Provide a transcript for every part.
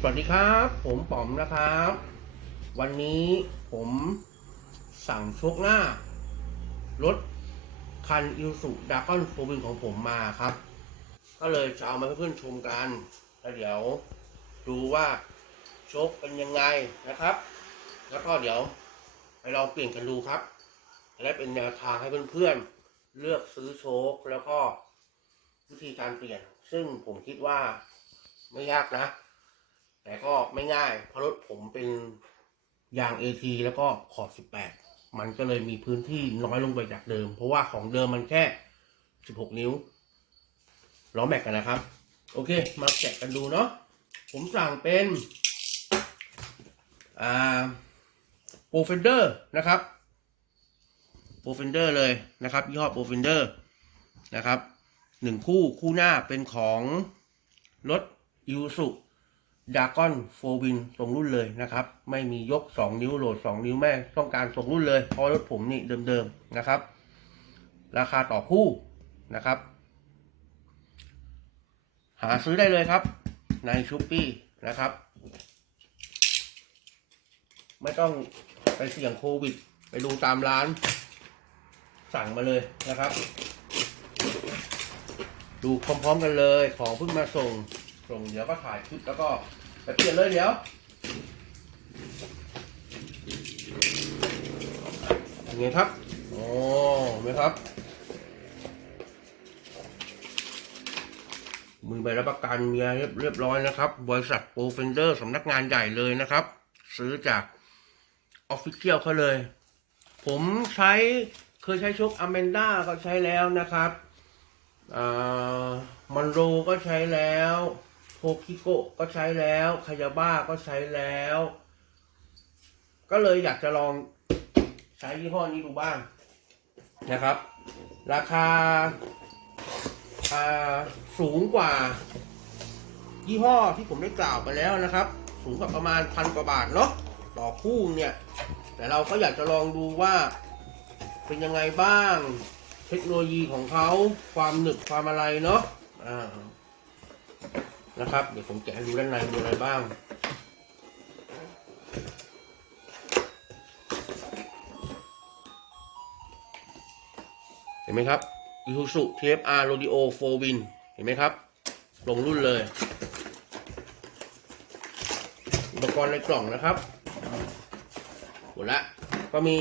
สวัสดีครับ ผมป๋อมนะครับ วันนี้ผมสั่งชกหน้ารถคันอิลสุดากอนโฟวินของผมมาครับ ก็เลยจะเอามาให้เพื่อนชมกันแล้วเดี๋ยวดูว่าชกเป็นยังไงนะครับ แล้วก็เดี๋ยวไปลองเปลี่ยนกันดูครับจะได้เป็นแนวทางให้เพื่อนๆเลือกซื้อโชคแล้วก็วิธีการเปลี่ยน ซึ่งผมคิดว่าไม่ยากนะ แต่ก็ไม่ง่าย เพราะรถผมเป็นยาง AT แล้วก็ขอบ 18 มันก็เลยมีพื้นที่น้อยลงไปจากเดิม เพราะว่าของเดิมมันแค่ 16 นิ้ว ล้อแม็กกันนะครับ โอเค มาแกะกันดูเนาะ ผมสั่งเป็น อ่าโปรเฟนเดอร์นะครับโปรเฟนเดอร์เลยนะครับยี่ห้อโปรเฟนเดอร์นะครับหนึ่งคู่คู่หน้าเป็นของรถยูสุ ดากอนโฟวินตรงรุ่นเลยนะครับ ไม่มียก 2 นิ้วโหลด 2 นิ้วแม่ต้องการตรงรุ่นเลยเพราะรถผมนี่เดิมๆนะครับ ราคาต่อคู่นะครับ หาซื้อได้เลยครับ ในช้อปปี้นะครับ ไม่ต้องไปเสี่ยงโควิด ไปดูตามร้าน สั่งมาเลยนะครับ ดูพร้อมๆกันเลยของเพิ่งมาส่งส่งเดี๋ยวก็ถ่ายคลิปแล้วก็ ไปเปลี่ยนเลยเดี๋ยวอย่างไงครับโอ้เห็นไหมครับ มือใบรับประกันเมีอะไรเรียบร้อยนะครับ บริษัทโปรเฟนเดอร์สำนักงานใหญ่เลยนะครับ ซื้อจากออฟฟิเชียลเขาเลย ผมใช้เคยใช้ชกอเมนด้าก็ใช้แล้วนะครับมอนโรก็ใช้แล้ว คิโกะก็ใช้แล้วคายาบ้าก็ใช้แล้ว ก็เลยอยากจะลองใช้ยี่ห้อนี้ดูบ้างนะครับ ราคาาสูงกว่า ยี่ห้อที่ผมได้กล่าวไปแล้วนะครับ สูงกว่าประมาณพันกว่าบาทเนาะต่อคู่เนี่ย แต่เราก็อยากจะลองดูว่าเป็นยังไงบ้าง เทคโนโลยีของเขาความหนึบความอะไรเนาะอ่า นะครับ เดี๋ยวผมแกะให้ดูด้านในมีอะไรบ้าง เห็นไหมครับ Isuzu TFR Rodeo 4 Win เห็นไหมครับ ลงรุ่นเลย อุปกรณ์ในกล่องนะครับหมดละ ก็มี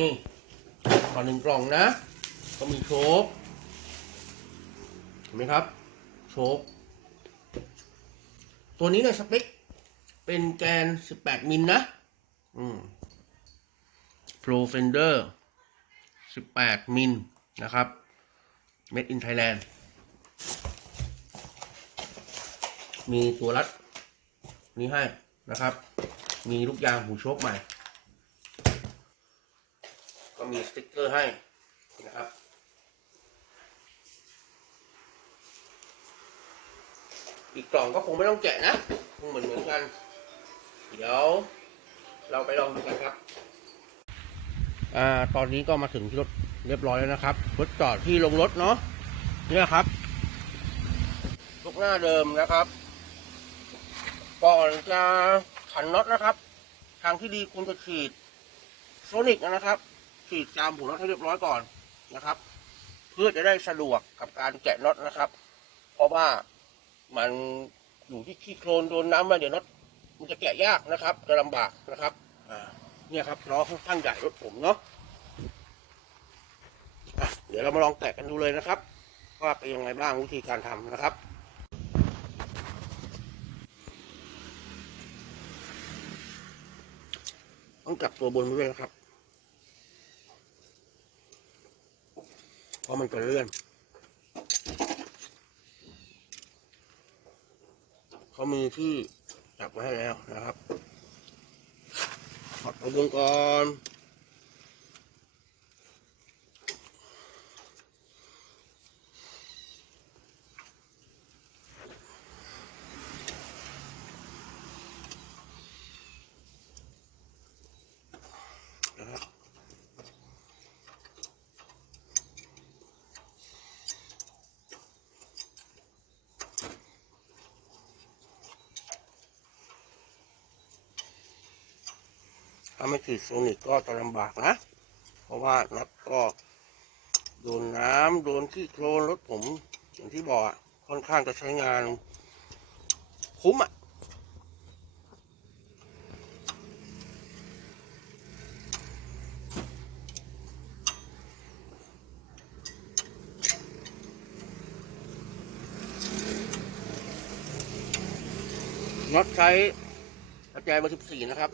ก่อนหนึ่งกล่องนะ ก็มีโชคเห็นไหมครับ โชค ตัวนี้ในยสเปค เป็นแกน 18 มิลนะ อืม Pro Fender 18 มิลนะครับ Made in Thailand มีตัวรัด นี้ให้นะครับ มีลูกยางหูชคใหม่ ก็มีสติ๊กเกอร์ให้นะครับ อีกกล่องก็คงไม่ต้องแกะนะคงเหมือนเหมือนกัน เดี๋ยว เราไปลองดูกันครับ อ่า ตอนนี้ก็มาถึงที่รถเรียบร้อยแล้วนะครับรถจอดที่ลงรถเนาะเนี่ยครับลูกหน้าเดิมนะครับ ก่อนจะขันน็อตนะครับ ทางที่ดีคุณจะฉีดโซนิกนะครับ ฉีดจามหัวน็อตให้เรียบร้อยก่อนนะครับ เพื่อจะได้สะดวกกับการแกะน็อตนะครับ เพราะว่า มันอยู่ที่ขี้โคลนโดนน้ำมาเดี๋ยวน็อตมันจะแกะยากนะครับ จะลำบากนะครับอ่าเนี่ยครับล้อค่อนข้างใหญ่รถผมเนาะอะเดี๋ยวเรามาลองแตะกันดูเลยนะครับ ว่าเป็นยังไงบ้างวิธีการทำนะครับต้องจับตัวบนไว้ด้วยนะครับ เพราะมันจะเลื่อน เขามีที่จับไว้ให้แล้วนะครับถอดตัวบนก่อนาไม่ขีดโซนิกก็จะลำบากนะ เพราะว่าน็อตก็โดนน้ำโดนขี้โคลนรถผมอย่างที่บอกค่อนข้างจะใช้งานคุ้มอะน็อตใช้กระจายเบอร์14 นะครับ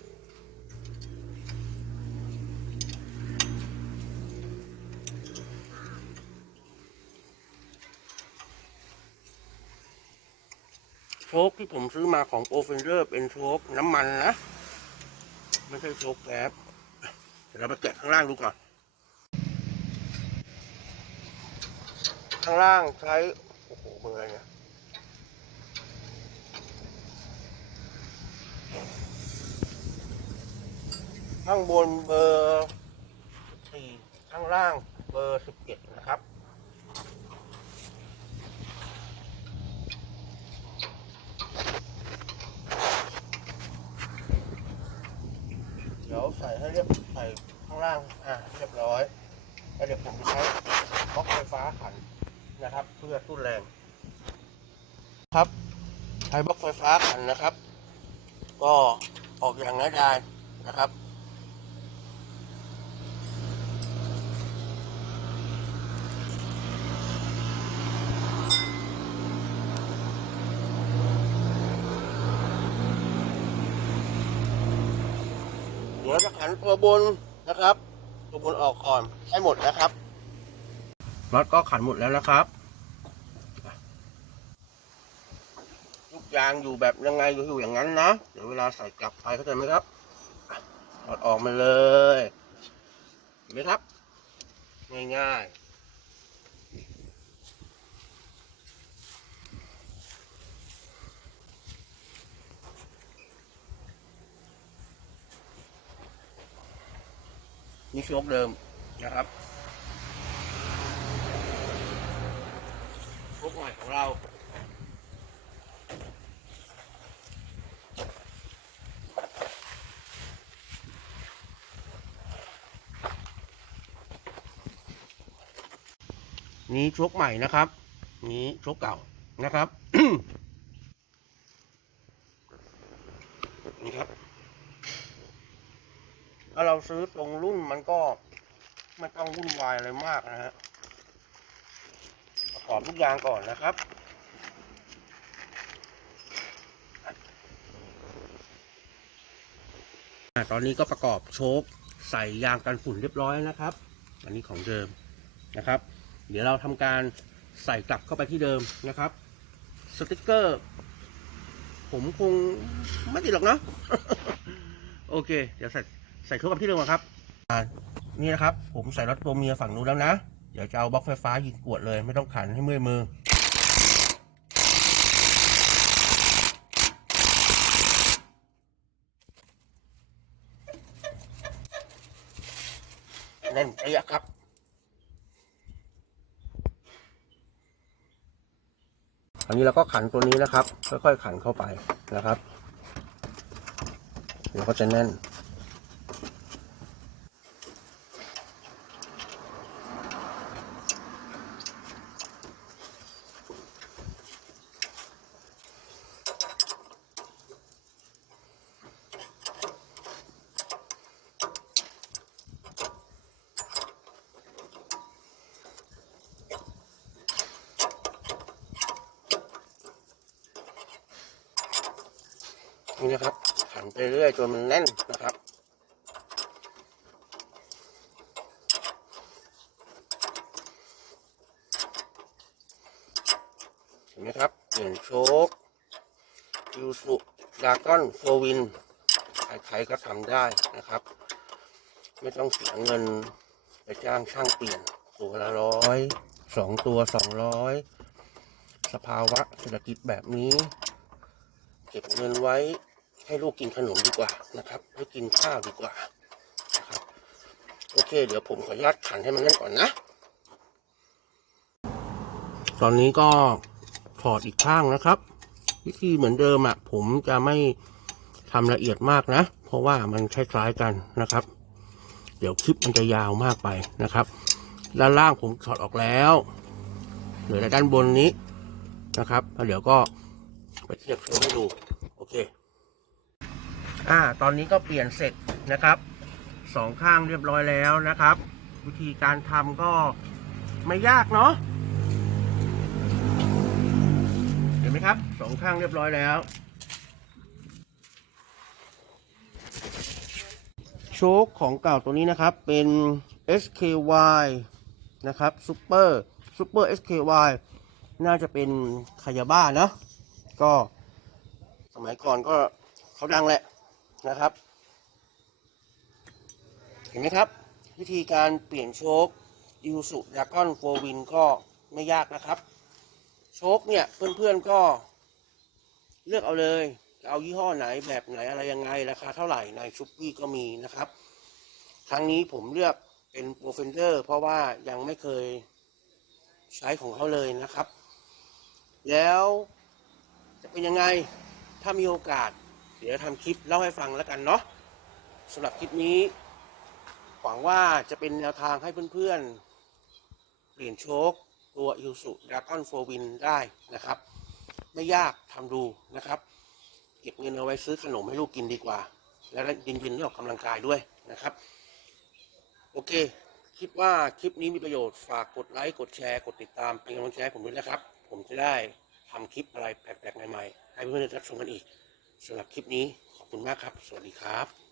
ชคที่ผมซื้อมาของโ f เฟนเดอร์เป็นโชคน้ำมันนะ ไม่ใช่โชคแก๊สเดี๋ยวเราไปแกะข้างล่างดูก่อน ข้างล่างใช้ โอ้โหเบอร์อะไรเนี่ยข้างบนเบอร์สี่ข้างล่างเบอร์สิบเจ็ดนะครับ เดี๋ยวใส่ให้เรียบใส่ข้างล่างอะเรียบร้อยแล้วเดี๋ยวผมจะใช้บล็อกไฟฟ้าขันนะครับ เพื่อตุ้นแรงครับใช้บล็อกไฟฟ้าขันนะครับ ก็ออกอย่างง่ายดายนะครับ เดี๋ยวจะขันตัวบนนะครับ ตัวบนออกก่อนให้หมดนะครับน็อตก็ขันหมดแล้วนะครับลูกยางอยู่แบบยังไงอยู่อย่างนั้นนะเดี๋ยวเวลาใส่กลับไปเข้าใจไหมครับอะถอดออกมาเลยเห็นไหมครับ ง่ายๆ นี่โชคเดิมนะครับโชคใหม่ของเรานี้ชกใหม่นะครับ นี้ชกเก่านะครับ นี่ครับาเราซื้อตรงรุ่นมันก็ไม่ต้องวุ่นวายอะไรมากนะฮะประกอบทุกอย่างก่อนนะครับตอนนี้ก็ประกอบโชคใส่ยางกันฝุ่นเรียบร้อยนะครับ อันนี้ของเดิมนะครับ เดี๋ยวเราทำการใส่กลับเข้าไปที่เดิมนะครับ สติกเกอร์ ผมคงไม่ติดหรอกเนาะโอเค เดี๋ยวใส่ ส่เข้ากับที่เดิมก่อนครับอ่านี่นะครับ ผมใส่รถตัวเมียฝั่งนู้นแล้วนะ เดี๋ยวจะเอาบล็อกไฟฟ้ายิงกวดเลย ไม่ต้องขันให้เมื่อยมือแน่นเปียครับอันนี้เราก็ขันตัวนี้นะครับ ค่อยๆขันเข้าไปนะครับเดี๋ยวก็จะแน่น นี่นะครับขันไปเรื่อยจนมันแน่นนะครับเห็นไหมครับเปลี่ยนโชคยูสุดากอนโฟวินใครๆก็ทำได้นะครับ ไม่ต้องเสียเงินไปจ้างช่างเปลี่ยนตัวละร้อยสองตัวสองร้อยสภาวะเศรษฐกิจแบบนี้ เก็บเงินไว้ ให้ลูกกินขนมดีกว่านะครับ ให้กินข้าวดีกว่านะครับ โอเค เดี๋ยวผมขออนุญาตขันให้มันนั่นก่อนนะ ตอนนี้ก็ถอดอีกข้างนะครับ วิธีเหมือนเดิมอะ่ะผมจะไม่ทำละเอียดมากนะ เพราะว่ามันคล้ายๆกันนะครับ เดี๋ยวคลิปมันจะยาวมากไปนะครับ ด้านล่างผมถอดออกแล้วเหลือแต่ด้านบนนี้นะครับแล้วเดี๋ยวก็ไปเทียบโชว์ให้ดู โอเค อ่าตอนนี้ก็เปลี่ยนเสร็จนะครับสองข้างเรียบร้อยแล้วนะครับ วิธีการทำก็ไม่ยากเนาะเห็นไหมครับสองข้างเรียบร้อยแล้ว โชคของเก่าตัวนี้นะครับเป็น SKY นะครับซูเปอร์ซูเปอร์ SKY น่าจะเป็นคายาบ้าเนาะก็สมัยก่อนก็เขาดังแหละ นะครับ เห็นไหมครับ วิธีการเปลี่ยนโชคยูสุดากอนโฟวินก็ไม่ยากนะครับ โชคเนี่ยเพื่อนๆก็เลือกเอาเลยเอายี่ห้อไหนแบบไหนอะไรยังไงราคาเท่าไหร่ในชุปปี้ก็มีนะครับ ครั้งนี้ผมเลือกเป็นโปรเฟนเดอร์เพราะว่ายังไม่เคยใช้ของเขาเลยนะครับ แล้วจะเป็นยังไงถ้ามีโอกาส เดี๋ยวทำคลิปเล่าให้ฟังแล้วกันเนาะสำหรับคลิปนี้ หวังว่าจะเป็นแนวทางให้เพื่อนๆ เปลี่ยนโชคตัว i l สุด r a ก้อนโฟวินได้นะครับ ไม่ยากทำดูนะครับ เก็บเงินเอาไว้ซื้อขนมให้ลูกกินดีกว่า แล้วเย็นๆนี่ออกกำลังกายด้วยนะครับ โอเค คิดว่าคลิปนี้มีประโยชน์ฝากกดไลค์กดแชร์ กดติดตามเป็นกำลังใจให้ผมด้วยนะครับ ผมจะได้ทำคลิปอะไรแปลกๆใหม่ๆให้เพื่อนๆรับชมกันอีก สำหรับคลิปนี้ขอบคุณมากครับ สวัสดีครับ